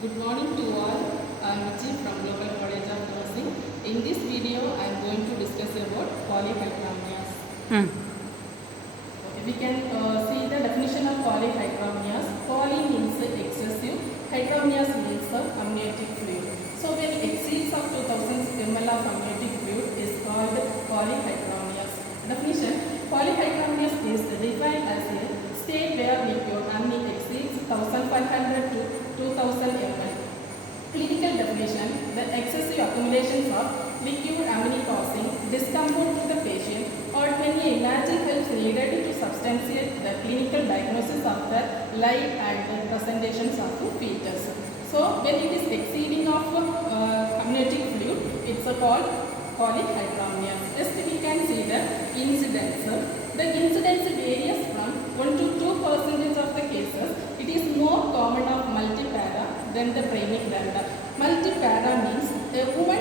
Good morning to all. I am Vijay from Global College of Nursing. In this video, I am going to discuss about polyhydramnias. Okay, we can see the definition of polyhydramnias. Poly means excessive, hydramnias means amniotic fluid. So when exceeds of 2000 ml of amniotic fluid is called polyhydramnias. Definition: polyhydramnias is defined as a state where liquid amni exceeds 1500 to 2000 ml. Clinical definition: the excessive accumulations of liquid amni causing discomfort to the patient or when a imaging help needed to substantiate the clinical diagnosis of the life and presentations of the fetus. So when it is exceeding of amniotic fluid, it's called polyhydramnias. Just we can see the incidence. The incidence varies from 1 to 2% of the cases. It is more common of multipara than the primary gravida. Multipara means a woman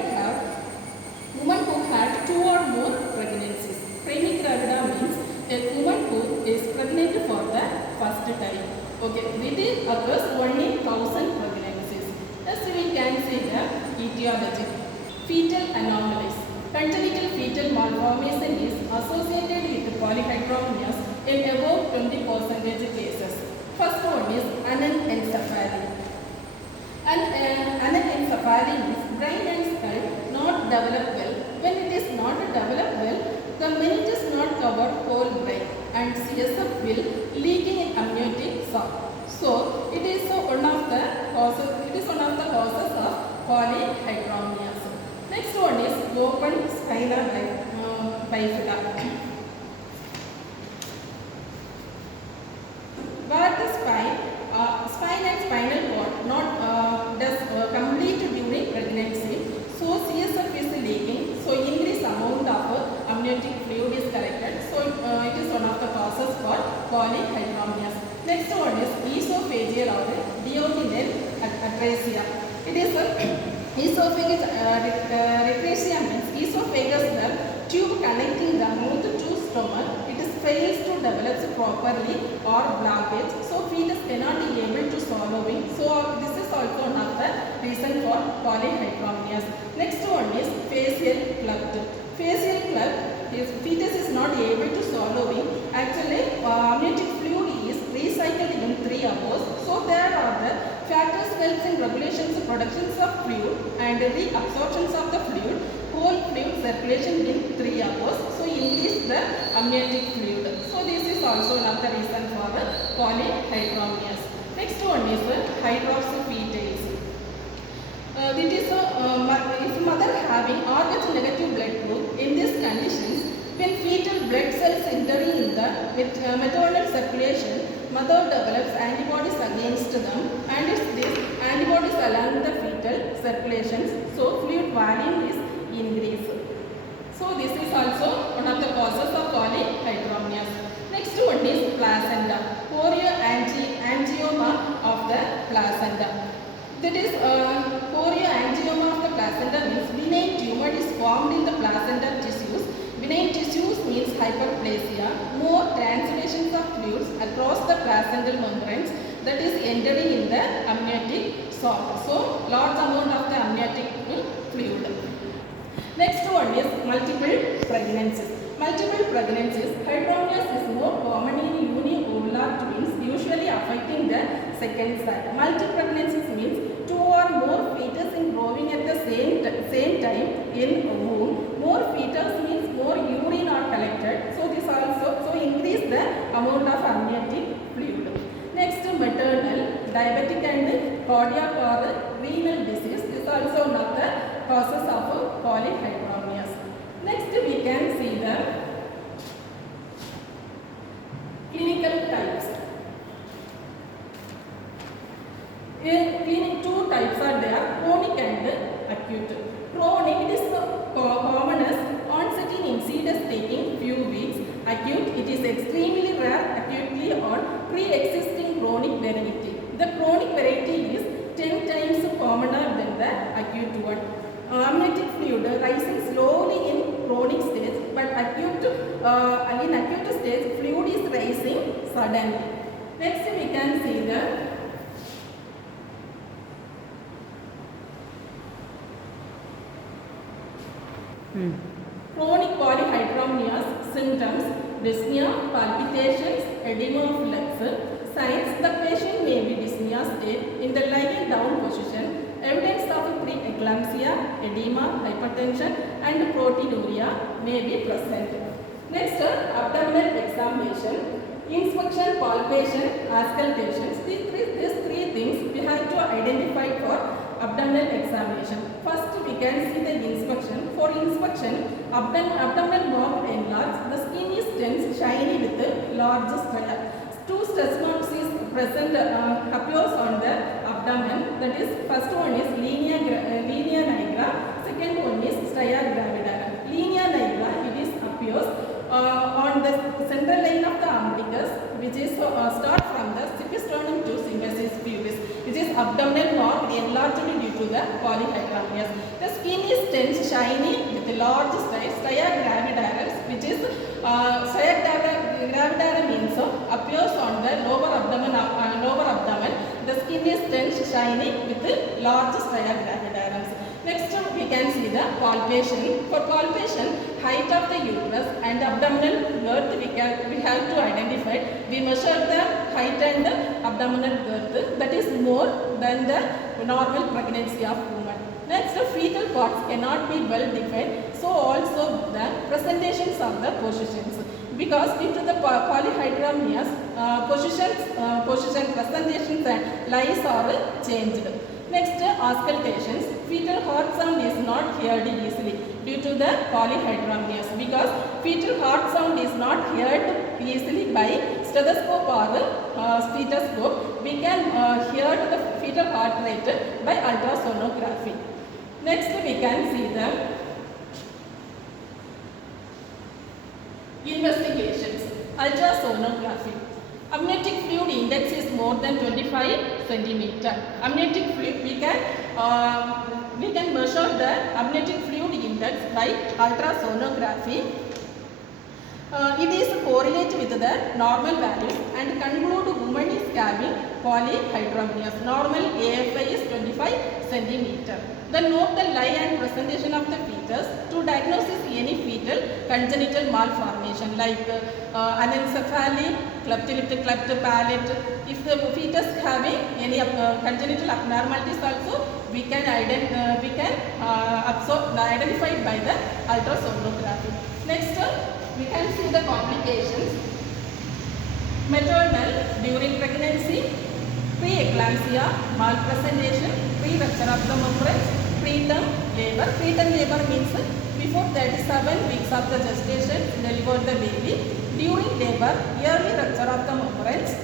who had 2 or more pregnancies. Primary gravida means a woman who is pregnant for the first time. Okay, it occurs 1 in 1000 pregnancies. Thus we can see the etiology. Fetal anomalies. Congenital fetal malformation is associated with polyhydramnias in about 20% cases. First one is anencephaly. Anencephaly means brain and skull not develop well. When it is not developed well, the meninges not cover whole brain and CSF will leaking in amniotic sac. So it is one of the causes. It is one of the causes of polyhydramnias. Next one is open spinal bifida. Where the spine and spinal cord not does complete during pregnancy, so CSF is leaking, so increased amount of amniotic fluid is collected, so it is one of the causes for polyhydramnias. Next one is esophageal or duodenal atresia. It is esophagus atresia means esophagus nerve tube connecting the mouth to stomach. It is fails to develop properly or blockage, so fetus cannot be able to swallow it. So this is also one of the reason for polyhydramnias. Next one is facial cleft. Facial cleft is fetus is not able to swallow it. Actually, amniotic fluid is recycled in 3 hours. So there are the factors helps in regulations productions of fluid and reabsorptions of the fluid. Whole fluid circulation in 3 hours. So increase the amniotic fluid. So this is also one of the reason for the polyhydramnias. Next one is hydroxyfetase. It is if mother having RH negative blood group, in these conditions, when fetal blood cells entering in the maternal circulation, mother develops antibodies against them and it's these antibodies along the fetal circulations, so fluid volume is increased. So this is also one of the causes of polyhydramnias. Next one is placenta, chorioangioma of the placenta. That is chorioangioma of the placenta means benign tumor is formed in the placenta tissues. Benign tissues means hyperplasia, more translations of fluids across the placental membranes that is entering in the amniotic sac. So large amount of the amniotic fluid. Next one is multiple pregnancies. Multiple pregnancies. Hydramnias is more common in uniovular twins, usually affecting the second side. Multiple pregnancies means 2 or more fetus in growing at the same time in womb. More fetus means more urine are collected. So this also increase the amount of amniotic fluid. Next, maternal, diabetic and cardiac or renal disease is also one of the causes of polyhydramnias. Next, we can see the clinical types. In 2 types are there, chronic and acute. Chronic is the commonest, onset in incidence taking few weeks. Acute, it is extremely rare acutely on pre-existing chronic variety. The chronic variety is 10 times commoner than the acute one. Amniotic fluid rising slowly in chronic stage, but in acute stage fluid is rising suddenly. Next we can see the Chronic polyhydramnia's symptoms: dyspnea, palpitations, edema of legs. Signs: the patient may be dyspnea state in the lying down position. Evidence of preeclampsia, edema, hypertension and proteinuria may be present. Next, abdominal examination. Inspection, palpation, auscultations. These three things we have to identify for abdominal examination. First, we can see the inspection. For inspection, abdominal knob enlarged. The skin is tense, shiny with a large striae. Two stress marks is present, appears on the abdomen. That is, first one is linea nigra. Second one is stria gravidarum. Linea nigra, it is appears on the central line of the umbilicus, which is start from the sternum to symphysis pubis, which is abdominal knob enlarged due to the polyhydramnias. The skin is tense, shiny with a large stria gravidarum, which is stria gravidarum means appears on the lower abdomen. The skin is tense, shiny with a large stria gravidarum. Next, we can see the palpation. For palpation, height of the uterus and abdominal girth we have to identify. We measure the height and the abdominal girth, that is more than the normal pregnancy of woman. Next, the fetal parts cannot be well defined, so also the presentations of the positions. Because due to the polyhydramnias, position, presentations and lies are changed. Next, auscultations. Fetal heart sound is not heard easily due to the polyhydramnias, because fetal heart sound is not heard easily by stethoscope or stethoscope. We can hear the fetal heart rate by ultrasonography. Next, we can see the investigations. Ultrasonography. Amniotic fluid index is more than 25 centimeter. Amniotic fluid, we can measure the amniotic fluid index by ultrasonography. It is correlated with the normal values and conclude woman is having polyhydramnias. Normal AFI is 25 centimeter. Then note the lie and presentation of the fetus to diagnose any fetal congenital malformation like anencephaly, cleft lip, cleft palate. If the fetus having any congenital abnormalities also, we can identify by the ultrasonography. Next, we can see the complications. Maternal during pregnancy, preeclampsia, malpresentation, pre-rupture of the membranes, preterm labor. Preterm labor means before 37 weeks of the gestation, deliver the baby. During labor, early rupture of the membranes,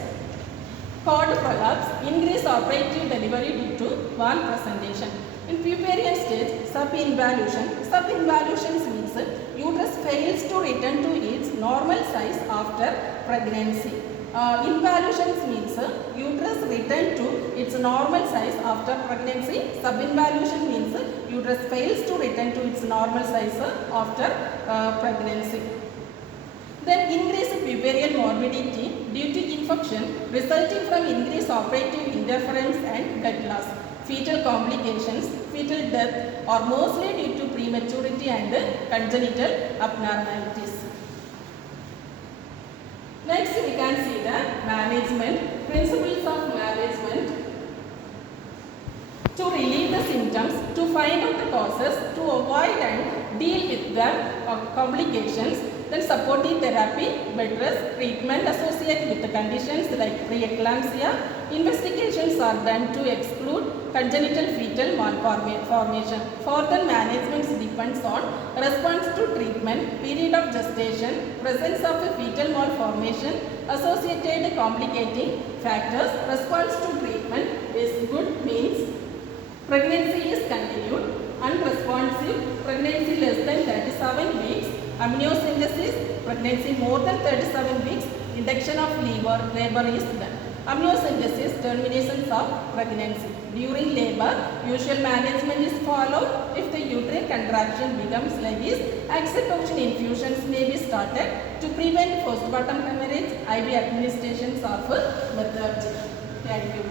cord prolapse, increased operative delivery due to malpresentation. In pubertal stage, subinvolution. Subinvolution means uterus fails to return to its normal size after pregnancy. Involution means uterus return to its normal size after pregnancy. Subinvolution means uterus fails to return to its normal size after pregnancy. Then increased pubertal morbidity due to infection resulting from increased operative interference and blood loss. Fetal complications, fetal death are mostly due to prematurity and congenital abnormalities. Next, we can see the management. Principles of management. To relieve the symptoms, to find out the causes, to avoid and deal with the complications. Then supportive therapy, bed rest, treatment associated with the conditions like preeclampsia. Investigations are done to exclude congenital fetal malformation. Further management depends on response to treatment, period of gestation, presence of a fetal malformation, associated complicating factors. Response to treatment is good means pregnancy is continued, unresponsive, pregnancy less than 37 weeks, amniocentesis, pregnancy more than 37 weeks, induction of labor is done. Amniocentesis, terminations of pregnancy. During labor, usual management is followed. If the uterine contraction becomes like this, oxytocin infusions may be started to prevent postpartum hemorrhage. IV administrations of methods. Thank you.